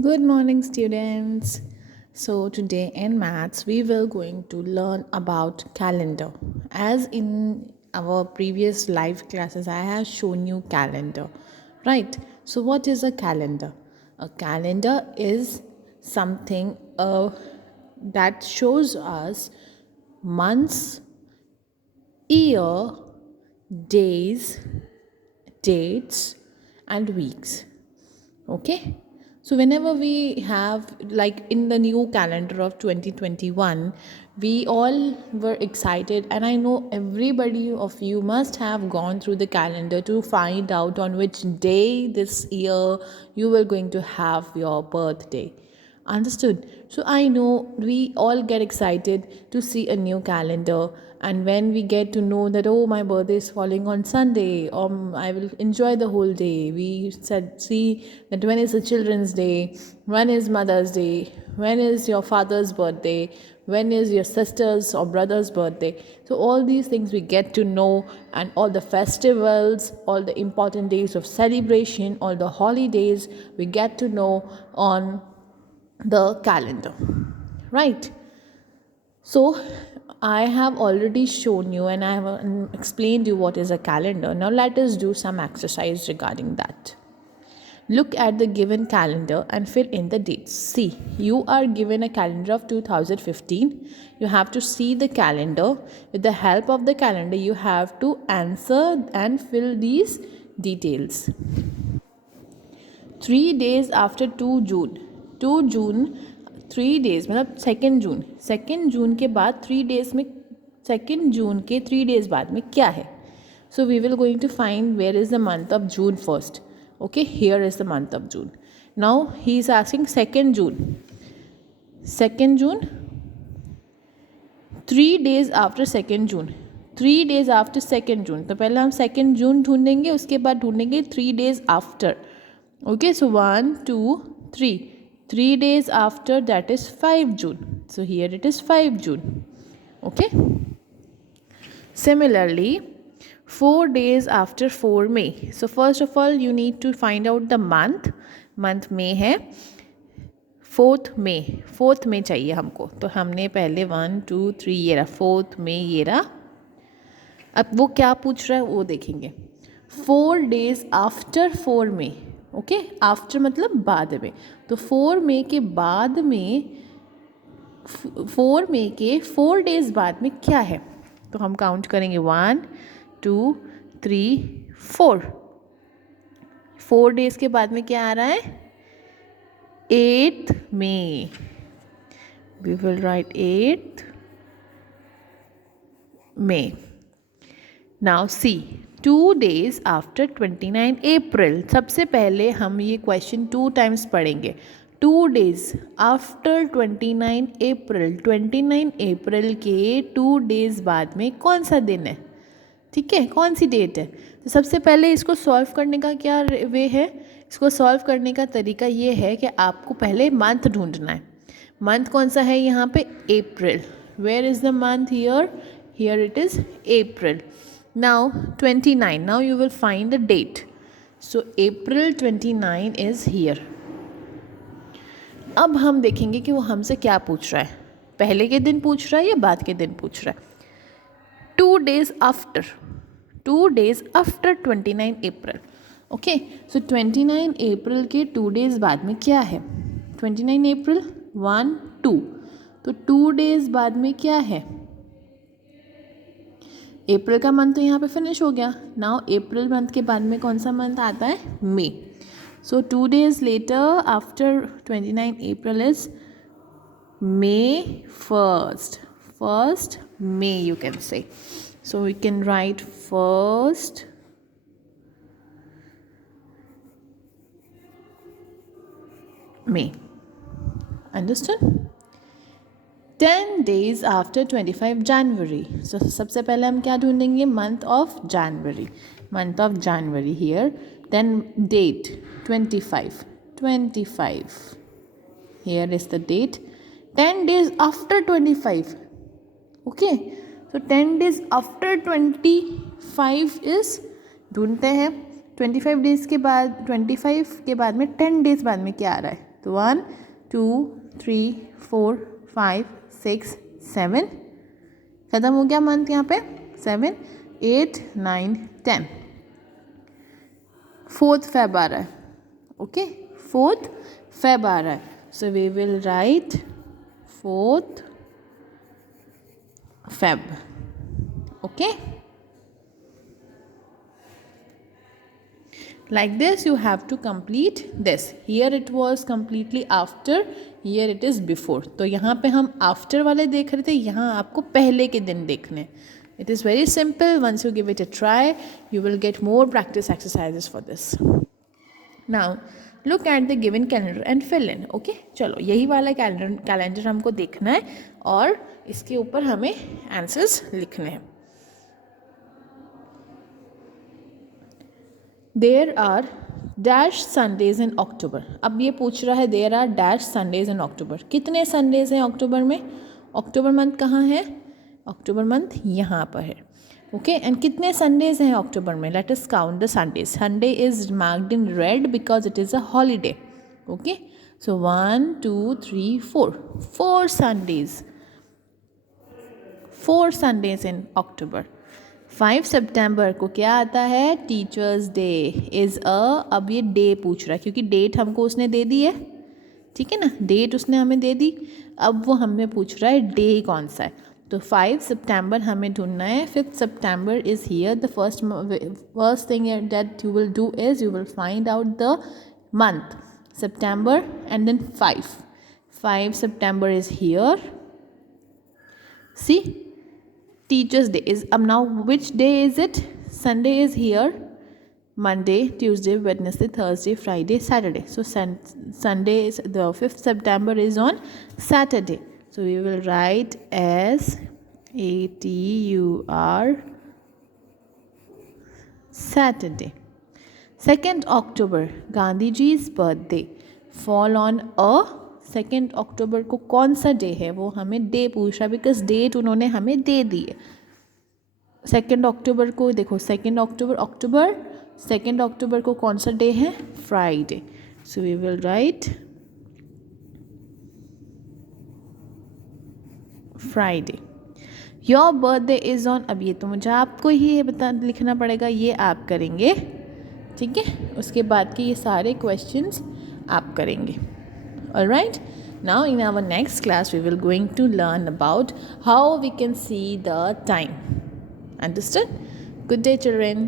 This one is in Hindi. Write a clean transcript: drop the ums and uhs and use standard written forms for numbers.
Good morning, students. So today in maths we will going to learn about calendar. As in our previous live classes, I have shown you calendar, right? So what is a calendar? A calendar is something that shows us months, year, days, dates, and weeks. Okay, so whenever we have, like in the new calendar of 2021, we all were excited, and I know everybody of you must have gone through the calendar to find out on which day this year you were going to have your birthday. Understood? So I know we all get excited to see a new calendar, and when we get to know that, oh, my birthday is falling on Sunday, I will enjoy the whole day. We said, see that when is the Children's Day, when is Mother's Day, when is your father's birthday, when is your sister's or brother's birthday. So all these things we get to know, and all the festivals, all the important days of celebration, all the holidays we get to know on the calendar, right? So I have already shown you and I have explained you what is a calendar. Now let us do some exercise regarding that. Look at the given calendar and fill in the dates. See, you are given a calendar of 2015. You have to see the calendar. With the help of the calendar, you have to answer and fill these details. 3 days after 2 June, 2 June 3 days मतलब सेकेंड जून के बाद 3 days में, सेकेंड जून के 3 days बाद में क्या है. So we will going to find where is the month of June first. Okay, here is the month of June. Now he is asking 2nd June. 2nd June, 3 days after 2nd June. 3 days after 2nd June. तो पहले हम 2nd June ढूंढेंगे, उसके बाद ढूंढेंगे 3 days after. Okay, so 1, 2, 3. 3 days after, that is 5 June. So here it is 5 June. Okay. Similarly, 4 days after 4 May. So first of all, you need to find out the month. Month May है. 4th May चाहिए हमको. तो हमने पहले 1, 2, 3 ये रहा 4th May ये रहा. अब वो क्या पूछ रहा है वो देखेंगे. 4 days after 4 May. Okay, after मतलब बाद में. तो 4 May के बाद में, 4 May के 4 days बाद में क्या है. तो हम काउंट करेंगे 1, 2, 3, 4. 4 days के बाद में क्या आ रहा है. 8th May. We will write 8th May. Now see, 2 days after 29 April. सबसे पहले हम ये क्वेश्चन 2 times पढ़ेंगे. 2 days after 29 April. 29 April के 2 days बाद में कौन सा दिन है. ठीक है, कौन सी डेट है. तो सबसे पहले इसको सॉल्व करने का क्या वे है. इसको सॉल्व करने का तरीका ये है कि आपको पहले मंथ ढूंढना है. मंथ कौन सा है यहाँ पे. April. Where is the month here. Here it is April. Now 29. Now you will find the date. So April 29 is here. अब हम देखेंगे कि वो हमसे क्या पूछ रहा है. पहले के दिन पूछ रहा है या बाद के दिन पूछ रहा है. 2 days after. 2 days after 29 April. Okay, सो 29 April के 2 days बाद में क्या है. 29 April 1, 2. तो 2 days बाद में क्या है. अप्रैल का मंथ तो यहाँ पे फिनिश हो गया. नाउ अप्रैल मंथ के बाद में कौन सा मंथ आता है. मे. सो 2 days later after 29 April is May 1st. 1st May you can say. So we can write 1st May. Understood? 10 days after 25 January. So सबसे पहले हम क्या ढूंढेंगे. month of January. month of January here. Then date 25. 25. Here is the date. 10 days after 25. Okay. So 10 days after 25 is, ढूंढते हैं. 25 days के बाद, 25 के बाद में 10 days बाद में क्या आ रहा है. तो 1 2 3 4 5 6 7 ख़त्म हो गया मंथ यहाँ पे 7 8 9 10 4th Feb आ रहा है. ओके 4th Feb आ रहा है. So we will write 4th Feb. Okay, like this you have to complete this. Here it was completely after, here it is before. तो यहाँ पे हम after वाले देख रहे थे, यहाँ आपको पहले के दिन देखने. It is very simple. Once you give it a try, you will get more practice exercises for this. Now look at the given calendar and fill in. Okay, चलो यही वाला कैलेंडर हमको देखना है और इसके ऊपर हमें आंसर्स लिखने हैं. There are dash Sundays in October. अब ये पूछ रहा है there are dash Sundays in October. कितने संडेज हैं अक्टूबर में? अक्टूबर मंथ कहाँ है? अक्टूबर मंथ यहाँ पर है. ओके एंड कितने संडेज हैं अक्टूबर में? Let us count the Sundays. Sunday is marked in red because it is a holiday. Okay so 1 2 3 4 4 Sundays. 4 Sundays in October. 5 सितंबर को क्या आता है? टीचर्स डे इज़ अब ये डे पूछ रहा है क्योंकि डेट हमको उसने दे दी है. ठीक है ना, डेट उसने हमें दे दी. अब वो हमें पूछ रहा है डे कौन सा है. तो 5 सितंबर हमें ढूंढना है. 5th September is here. The first thing that you will do is you will find out the month September and then 5 September is here. See Teachers Day is now which day is it? Sunday is here. Monday, Tuesday, Wednesday, Thursday, Friday, Saturday. So Sunday is the 5th September is on Saturday. So we will write SATUR Saturday. 2nd October, Gandhi Ji's birthday fall on a 2nd अक्टूबर को कौन सा डे है? वो हमें डे पूछ रहा है बिकॉज डेट उन्होंने हमें दे दी है. 2nd अक्टूबर को देखो 2nd अक्टूबर 2nd अक्टूबर को कौन सा डे है? Friday. So we will write Friday. Your birthday is on. अब ये तो मुझे आपको ही लिखना पड़ेगा, ये आप करेंगे. ठीक है, उसके बाद के ये सारे क्वेश्चंस आप करेंगे. Alright, now in our next class we will going to learn about how we can see the time. Understood? Good day, children.